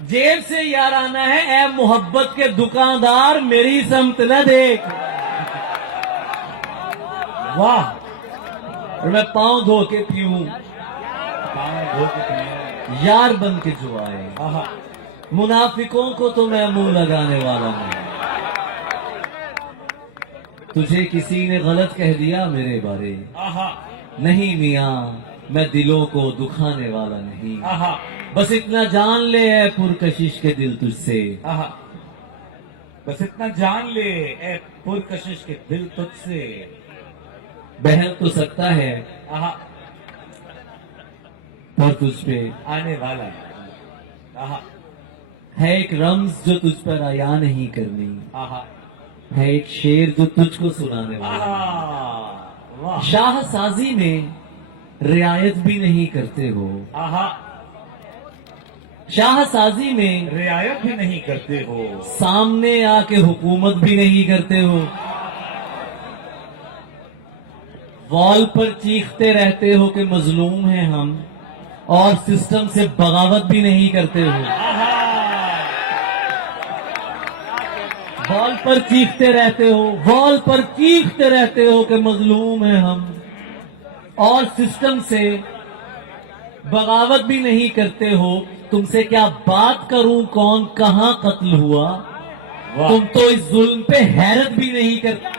जेब से याराना है, ए मोहब्बत के दुकानदार मेरी समत न देख। वाह, और मैं पांव धो के पीऊं, पाँव धो के पिए। यार बन के जो आए। आहा, मुनाफिकों को तो मैं मुंह लगाने वाला हूं। तुझे किसी ने गलत कह दिया मेरे बारे, आहा, नहीं मियां मैं दिलों को दुखाने वाला नहीं। आहा, बस इतना जान ले है पुरकशिश के दिल तुझसे, आहा, बस इतना जान ले ए पुरकशिश के दिल तुझसे। बहल तो सकता है आहा, पर तुझ पे आने वाला है। आहा, है एक रम्ज जो तुझ पर आया नहीं करनी, आहा, है एक शेर जो तुझको सुनाने वाला। आहा, वाह, शाह साजी में रियायत भी नहीं करते हो, आहा, शाह साजी में रियायत भी नहीं करते हो। सामने आके हुकूमत भी नहीं करते हो, वॉल पर चीखते रहते हो कि मजलूम हैं हम, और सिस्टम से बगावत भी नहीं करते हो। आहा, वॉल पर चीखते रहते हो, वॉल पर चीखते रहते हो कि मजलूम हैं हम, और सिस्टम से बगावत भी नहीं करते हो। तुमसे क्या बात करूं, कौन कहां कत्ल हुआ, वाह, तुम तो इस जुल्म पे हैरत भी नहीं करते।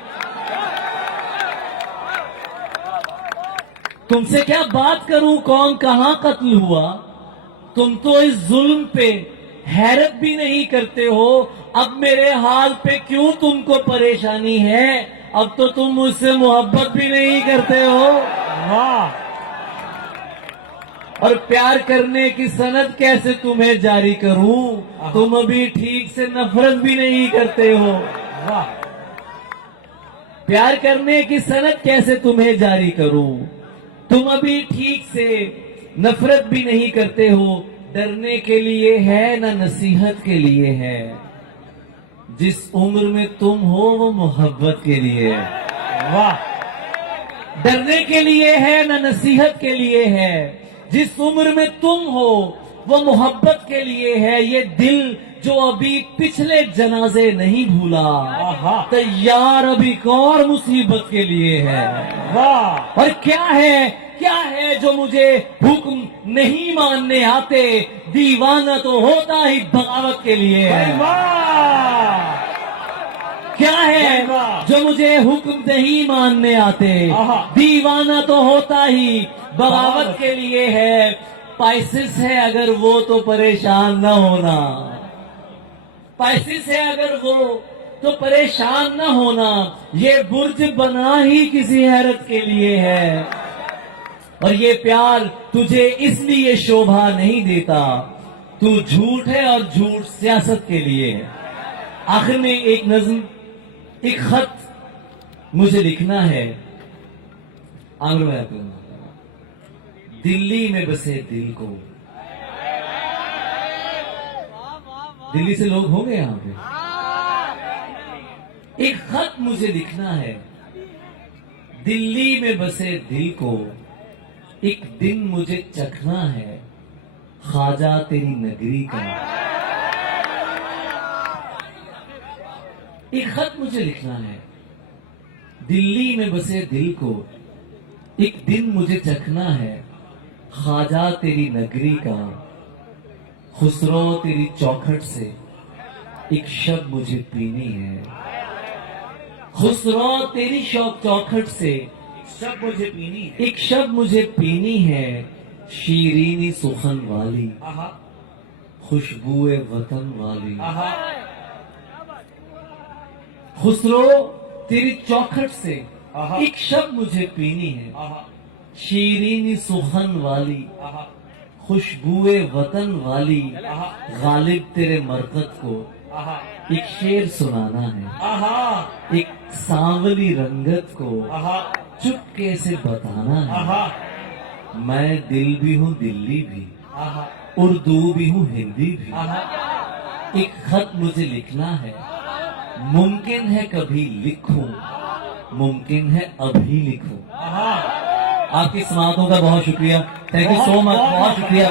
तुमसे क्या बात करूं, कौन कहां कत्ल हुआ, तुम तो इस जुल्म पे हैरत भी नहीं करते हो। अब मेरे हाल पे क्यों तुमको परेशानी है, अब तो तुम मुझसे मोहब्बत भी नहीं करते हो। वाह, और प्यार करने की सनद कैसे तुम्हें जारी करूं, तुम अभी ठीक से नफरत भी नहीं करते हो। वाह, प्यार करने की सनद कैसे तुम्हें जारी करूं, तुम अभी ठीक से नफरत भी नहीं करते हो। डरने के लिए है ना नसीहत के लिए है, जिस उम्र में तुम हो वो मोहब्बत के लिए है। वाह, डरने के लिए है ना नसीहत के लिए है, जिस उम्र में तुम हो वो मोहब्बत के लिए है। ये दिल जो अभी पिछले जनाजे नहीं भूला, आहा, तैयार अभी एक और मुसीबत के लिए है। वाह, और क्या है जो मुझे हुक्म नहीं मानने आते, दीवाना तो होता ही बगावत के लिए भाई है। वाह, क्या है वाह, जो मुझे हुक्म नहीं मानने आते, आहा, दीवाना तो होता ही बगावत के लिए है। पाइसिस है अगर वो तो परेशान न होना, पाइसिस है अगर वो तो परेशान न होना। ये बुर्ज बना ही किसी हैरत के लिए है, और ये प्यार तुझे इसलिए शोभा नहीं देता, तू झूठ है और झूठ सियासत के लिए है। आखिर में एक नज्म, एक खत मुझे लिखना है। आमिर भाई आपको, दिल्ली में बसे दिल को, दिल्ली से लोग होंगे यहां पे। एक खत मुझे लिखना है, दिल्ली में बसे दिल को, एक दिन मुझे चखना है ख्वाजा तेरी नगरी का। एक खत मुझे लिखना है, दिल्ली में बसे दिल को, एक दिन मुझे चखना है ख्वाजा तेरी नगरी का। खुसरो तेरी चौखट से एक शब मुझे पीनी है, खुसरो तेरी चौखट से सब मुझे पीनी है। एक शब मुझे पीनी है, शीरीनी सुखन वाली, आहा, खुशबुए वतन वाली। आहा, खुसरो तेरी चौखट से आहा, एक शब मुझे पीनी है, आहा, शीरीनी सुखन वाली, आहा, खुशबुए वतन वाली। आहा, गालिब तेरे मरकत को आहा, एक शेर सुनाना है, आहा, एक सांवली रंगत को आहा, चुपके से बताना है। आहा, मैं दिल भी हूँ दिल्ली भी, आहा, उर्दू भी हूँ हिंदी भी। आहा, एक खत मुझे लिखना है, मुमकिन है कभी लिखूं, मुमकिन है अभी लिखूं। आहा। आपकी समातों का बहुत शुक्रिया, थैंक यू सो मच, बहुत शुक्रिया।